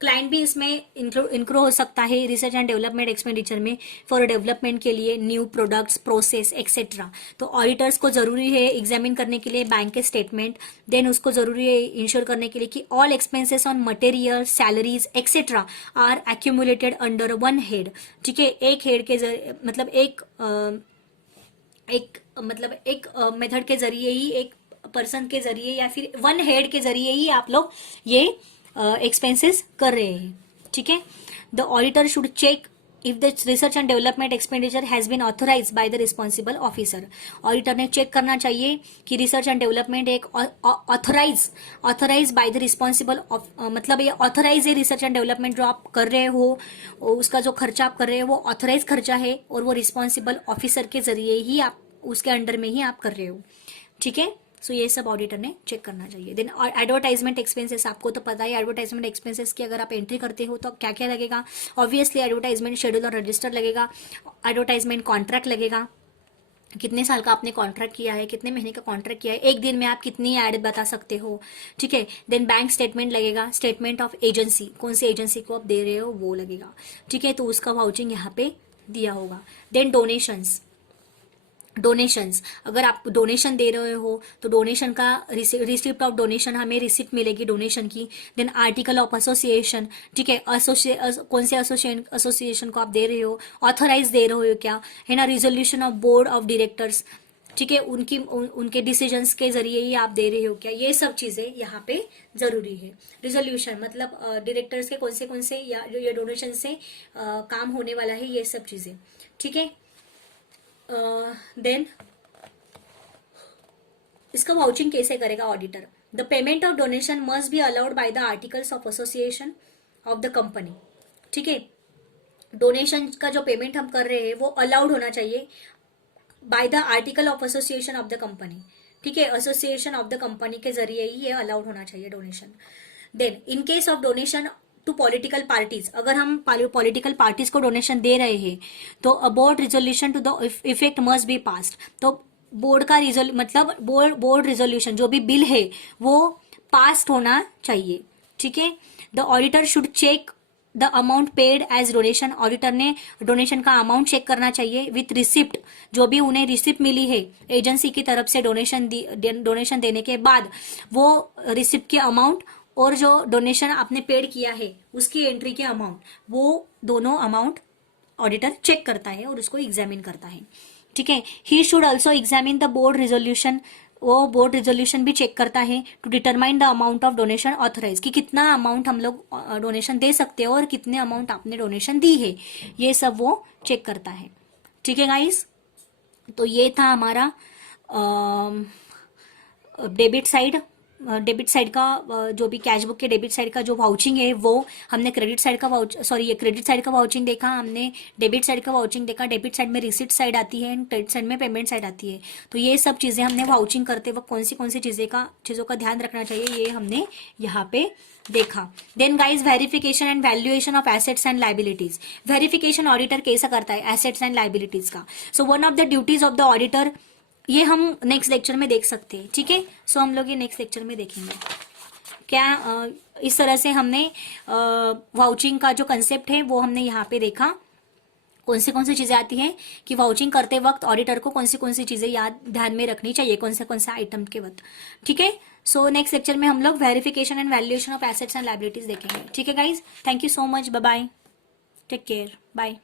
क्लाइंट भी इसमें इंक्लूड हो सकता है रिसर्च एंड डेवलपमेंट एक्सपेंडिचर में, फॉर डेवलपमेंट के लिए न्यू प्रोडक्ट्स, प्रोसेस एक्सेट्रा। तो ऑडिटर्स को जरूरी है एग्जामिन करने के लिए बैंक के स्टेटमेंट। देन उसको जरूरी है इंश्योर करने के लिए कि all expenses on material, salaries etcetera are accumulated under one head. ठीक है, एक हेड के मतलब एक मेथड के जरिए ही, एक पर्सन के जरिए या फिर वन हेड के जरिए ही आप लोग ये एक्सपेंसेस कर रहे हैं। ठीक है, the auditor should check if the research and development expenditure has been authorise by the responsible officer. Auditor ने चेक करना चाहिए कि रिसर्च एंड डेवलपमेंट एक ऑथराइज बाय द रिस्पॉन्सिबल, मतलब ये ऑथराइज है रिसर्च एंड डेवलपमेंट जो आप कर रहे हो, उसका जो खर्चा आप कर रहे हो वो ऑथराइज खर्चा है, और वो रिस्पॉन्सिबल ऑफिसर के जरिए ही आप उसके अंडर में ही आप कर रहे हो। ठीक है, सो ये सब ऑडिटर ने चेक करना चाहिए। देन एडवर्टाइजमेंट एक्सपेंसेस, आपको तो पता है एडवर्टाइजमेंट एक्सपेंसेस की अगर आप एंट्री करते हो तो क्या क्या लगेगा, ऑब्वियसली एडवर्टाइजमेंट शेड्यूल और रजिस्टर लगेगा, एडवर्टाइजमेंट कॉन्ट्रैक्ट लगेगा, कितने साल का आपने कॉन्ट्रैक्ट किया है, कितने महीने का कॉन्ट्रैक्ट किया है, एक दिन में आप कितनी ऐड बता सकते हो। ठीक है, देन बैंक स्टेटमेंट लगेगा, स्टेटमेंट ऑफ एजेंसी, कौन सी एजेंसी को आप दे रहे हो वो लगेगा। ठीक है, तो उसका वाउचिंग यहाँ पे दिया होगा। देन डोनेशंस, अगर आप डोनेशन दे रहे हो तो डोनेशन का रिसिप्ट ऑफ डोनेशन, हमें रिसिप्ट मिलेगी डोनेशन की। देन आर्टिकल ऑफ एसोसिएशन, ठीक है, कौन से एसोसिएशन को आप दे रहे हो, ऑथराइज दे रहे हो क्या, है ना, resolution of board of directors, ठीक है, उनके डिसीजंस के जरिए ही आप दे रहे हो क्या, ये सब चीजें यहाँ पे जरूरी है। रिजोल्यूशन मतलब डायरेक्टर्स के कौन से या जो ये डोनेशन से काम होने वाला है, ये सब चीजें। ठीक है, देन इसका वाउचिंग कैसे करेगा auditor? The payment of donation must be allowed by the articles of association of the company. ठीक है, डोनेशन का जो पेमेंट हम कर रहे हैं वो अलाउड होना चाहिए by the article of association of the company. ठीक है, एसोसिएशन ऑफ द कंपनी के जरिए ही ये अलाउड होना चाहिए donation. Then in case of donation to political parties, अगर हम पॉलिटिकल पार्टीज को डोनेशन दे रहे हैं तो a board resolution to the effect must be passed. तो बोर्ड का मतलब बोर्ड रिजोल्यूशन जो भी बिल है वो पास्ड होना चाहिए। ठीक है, the auditor should check the amount paid as donation. Auditor ने डोनेशन का अमाउंट चेक करना चाहिए विथ रिसिप्ट, जो भी उन्हें रिसिप्ट मिली है एजेंसी की तरफ से डोनेशन देने के बाद, वो रिसिप्ट के अमाउंट और जो डोनेशन आपने पेड किया है उसकी एंट्री के अमाउंट, वो दोनों अमाउंट ऑडिटर चेक करता है और उसको एग्जामिन करता है। ठीक है, he should also examine the board resolution. वो बोर्ड रिजोल्यूशन भी चेक करता है to determine the amount of donation authorise, कि कितना अमाउंट हम लोग डोनेशन दे सकते हैं और कितने अमाउंट आपने डोनेशन दी है, ये सब वो चेक करता है। ठीक है गाइस, तो ये था हमारा डेबिट साइड का जो भी कैश बुक के डेबिट साइड का जो वाउचिंग है वो हमने क्रेडिट साइड का ये क्रेडिट साइड का वाउचिंग देखा, हमने डेबिट साइड का वाउचिंग देखा। डेबिट साइड में रिसिप्ट साइड आती है एंड क्रेडिट साइड में पेमेंट साइड आती है। तो ये सब चीज़ें हमने वाउचिंग करते वक्त कौन सी चीज़ों का ध्यान रखना चाहिए ये हमने यहाँ पे देखा। Then guys, verification and valuation of assets and liabilities. Verification auditor कैसा करता है एसेट्स एंड लाइबिलिटीज का? So one of the duties of the auditor, ये हम नेक्स्ट लेक्चर में देख सकते हैं। ठीक है, सो हम लोग ये नेक्स्ट लेक्चर में देखेंगे क्या इस तरह से हमने वाउचिंग का जो कंसेप्ट है वो हमने यहाँ पे देखा। कौन सी चीजें आती हैं कि वाउचिंग करते वक्त ऑडिटर को कौन सी चीजें ध्यान में रखनी चाहिए, कौन से आइटम के वक्त। ठीक है, सो नेक्स्ट लेक्चर में हम लोग verification and valuation of assets and liabilities देखेंगे। ठीक है guys, thank you so much, bye bye, take care, bye.